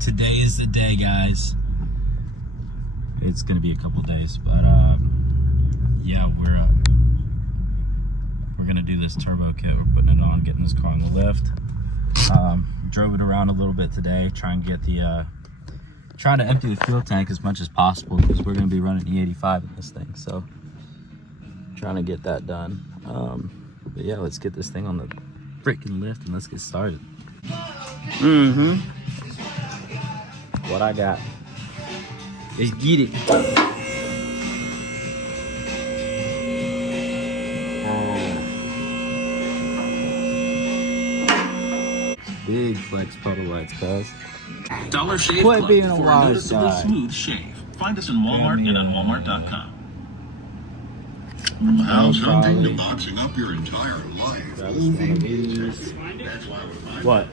Today is the day, guys. It's gonna be a couple days, but yeah, we're gonna do this turbo kit. We're putting it on, getting this car on the lift. Drove it around a little bit today, trying to empty the fuel tank as much as possible because we're gonna be running E85 in this thing. So trying to get that done. But yeah, let's get this thing on the freaking lift and let's get started. What I got? Let's get it. Big flex puddle lights, cuz. Dollar Shave Quit Club being a for a wise noticeable guy. smooth shave. Find us in Walmart and on Walmart.com. From house hunting to boxing up your entire life. That's why what?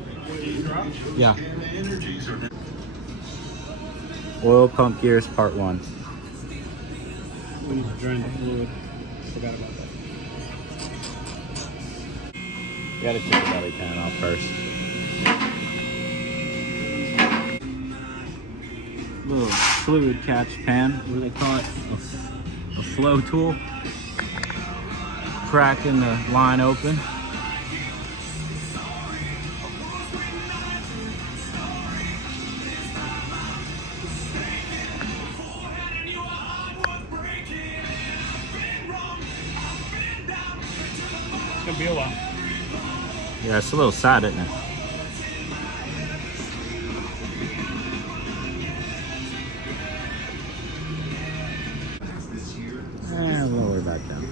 Yeah. Oil pump gears, part 1. We need to drain the fluid. Forgot about that. You gotta take the belly pan off first. Little fluid catch pan, what do they call it? A flow tool. Cracking the line open. It's gonna be a while. Yeah, it's a little sad, isn't it? And we'll lower back down.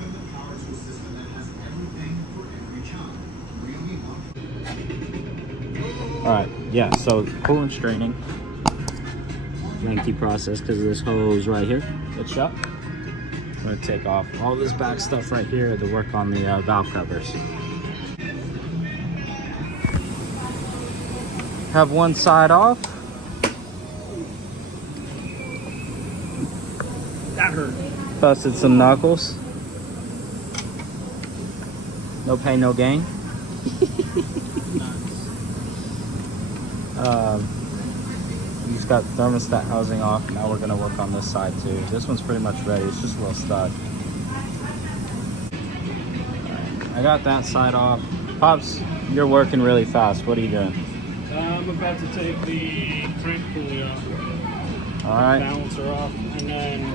Alright, yeah, so coolant straining. Lengthy process because of this hose right here. Good shot. I'm going to take off all this back stuff right here to work on the valve covers. Have one side off. That hurt. Busted some knuckles. No pain, no gain. You just got thermostat housing off. Now we're gonna work on this side too. This one's pretty much ready. It's just a little stud. Right, I got that side off. Pops, you're working really fast. What are you doing? I'm about to take the crank pulley off. All right. Balancer off, and then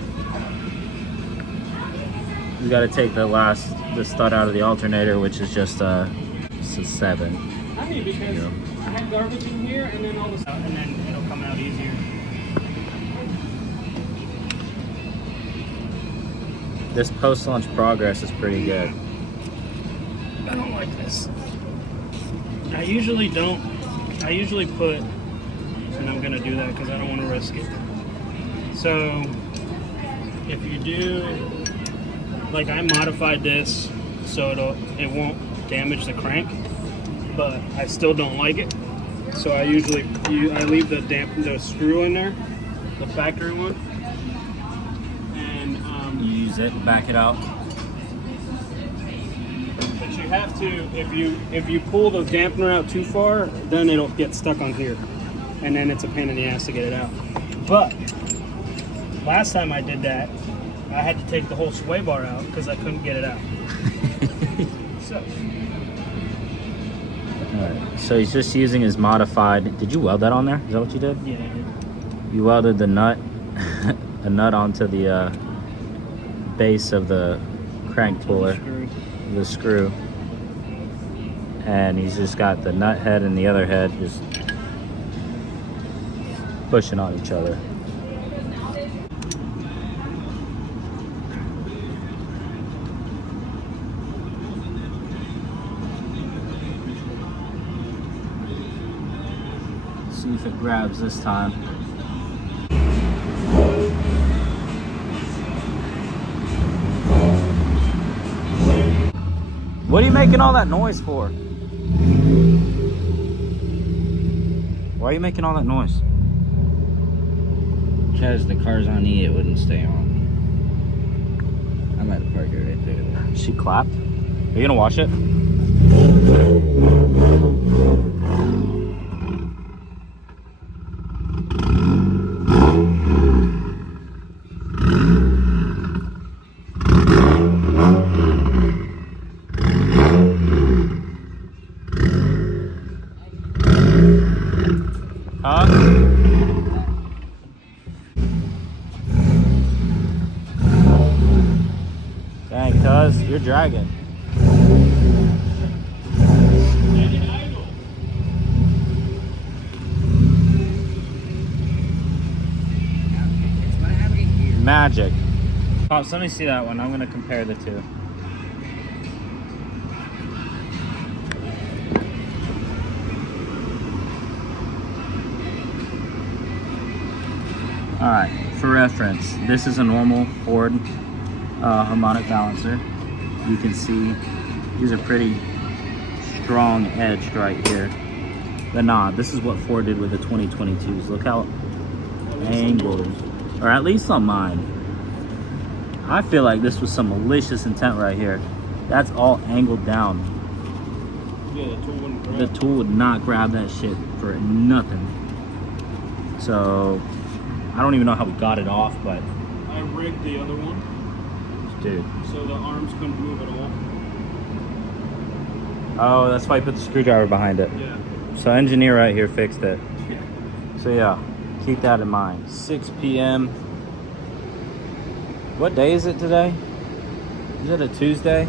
We got to take the stud out of the alternator, which is just a 7. funny because I had garbage in here, and then all this, and then it'll come out easier. This post-launch progress is pretty good. I don't like this. I usually don't. I usually put, and I'm gonna do that because I don't want to risk it. So if you do, like I modified this so it won't damage the crank, but I still don't like it. So I usually I leave the screw in there, the factory one, and You use it, back it out. but you have to, if you pull the dampener out too far, then it'll get stuck on here, and then it's a pain in the ass to get it out. But last time I did that, I had to take the whole sway bar out because I couldn't get it out. So. Alright, so he's just using his modified. Did you weld that on there? Is that what you did? Yeah, I did. You welded the nut, a nut onto the base of the crank puller, the screw, and he's just got the nut head and the other head just pushing on each other. See if it grabs this time. What are you making all that noise for? Why are you making all that noise? Because the car's on E, it wouldn't stay on. I'm at the park right there. She clapped? Are you gonna wash it? Huh? Dang, cuz, you're dragging. Magic. Pops, let me see that one. I'm gonna compare the two. Alright, for reference, this is a normal Ford harmonic balancer. You can see these are pretty strong edged right here. But nah, this is what Ford did with the 2022s. Look how angled, or at least on mine. I feel like this was some malicious intent right here. That's all angled down. Yeah, the tool wouldn't grab. The tool would not grab that shit for nothing. So, I don't even know how we got it off, but... I rigged the other one. Dude. So the arms couldn't move at all. Oh, that's why you put the screwdriver behind it. Yeah. So engineer right here fixed it. Yeah. So yeah, keep that in mind. 6 p.m. What day is it today? Is it a Tuesday?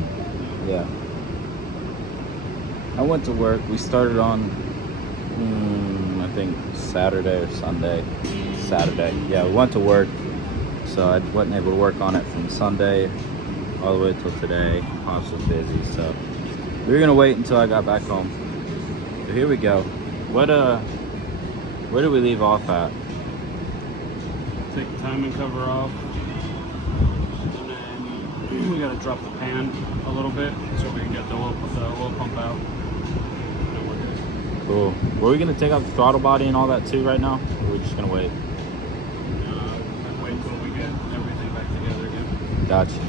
Yeah. I went to work. We started on, I think Saturday or Sunday. Saturday. Yeah, we went to work. So I wasn't able to work on it from Sunday all the way till today. Pops was busy, so we were gonna wait until I got back home. So here we go. Where did we leave off at? Take the timing cover off. And then we gotta drop the pan a little bit so we can get the oil pump out. And then we're good. Cool. Were we gonna take out the throttle body and all that too right now? Or are we just gonna wait? Wait until we get everything back together again. Gotcha.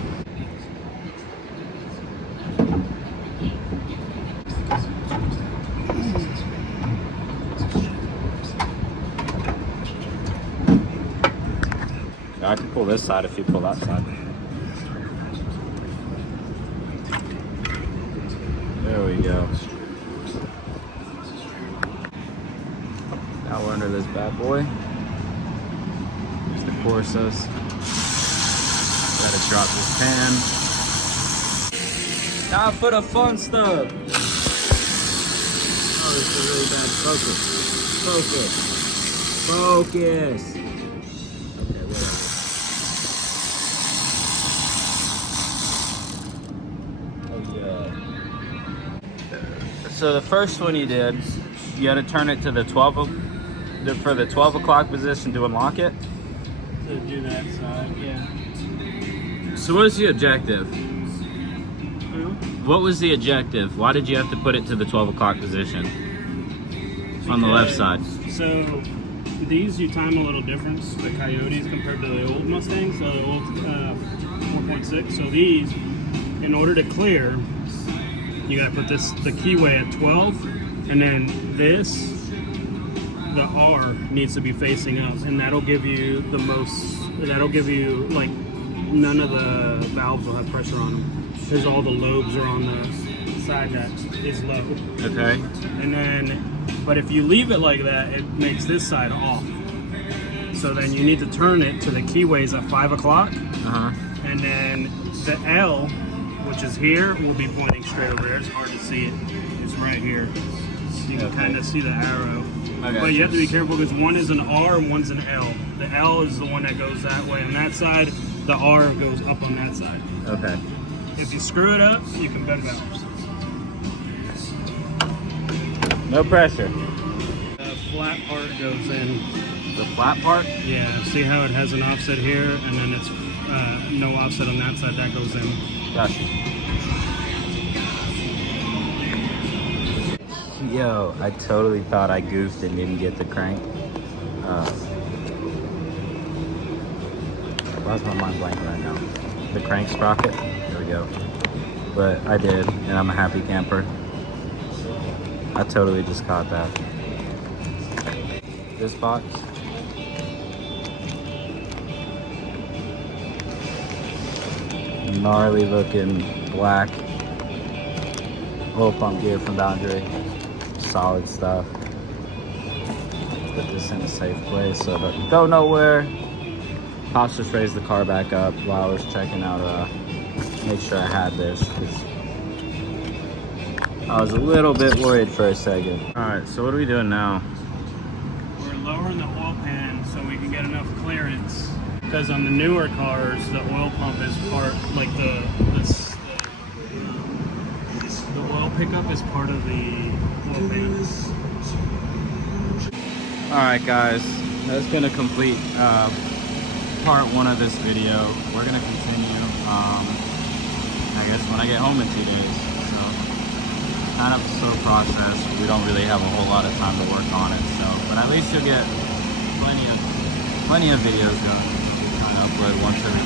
I can pull this side if you pull that side. There we go. Now we're under this bad boy. There's the Corsas. Gotta drop this pan. Now for the fun stuff. Oh, this is really bad. Focus. Focus. Focus. Okay, whatever. So the first one you did, you had to turn it to the 12 o'clock position to unlock it. To do that side, yeah. So what is the objective? Well, What was the objective? Why did you have to put it to the 12 o'clock position on the left side? So these you time a little different, the Coyotes compared to the old Mustangs, so the old 4.6. So these, in order to clear, you gotta put the keyway at 12, and then the R needs to be facing up, and that'll give you like none of the valves will have pressure on them. There's all the lobes are on the side that is low. Okay. And then, but if you leave it like that, it makes this side off. So then you need to turn it to the keyways at 5 o'clock, and then the L, which is here, will be pointing straight over there. It's hard to see it. It's right here. You can kind of see the arrow. Okay. But you have to be careful because one is an R and one's an L. The L is the one that goes that way on that side. The R goes up on that side. Okay. If you screw it up, you can bend valves. No pressure. The flat part goes in. The flat part? Yeah, see how it has an offset here and then it's no offset on that side, that goes in. Gotcha. Yo, I totally thought I goofed and didn't get the crank. Why's my mind blank right now? The crank sprocket? There we go. But I did, and I'm a happy camper. I totally just caught that. This box. Gnarly looking black oil pump gear from Boundary. Solid stuff. put this in a safe place so it doesn't go nowhere. Pops just raised the car back up while I was checking out, make sure I had this, because I was a little bit worried for a second. All right, so what are we doing now? We're lowering the oil pan so we can get enough clearance. Because on the newer cars, the oil pump is part, like the oil pickup is part of the oil pan. All right, guys, that's gonna complete part 1 of this video. We're gonna continue, I guess, when I get home in 2 days. So, kind of a slow process. We don't really have a whole lot of time to work on it. So, but at least you'll get plenty of videos going. Trying to upload once every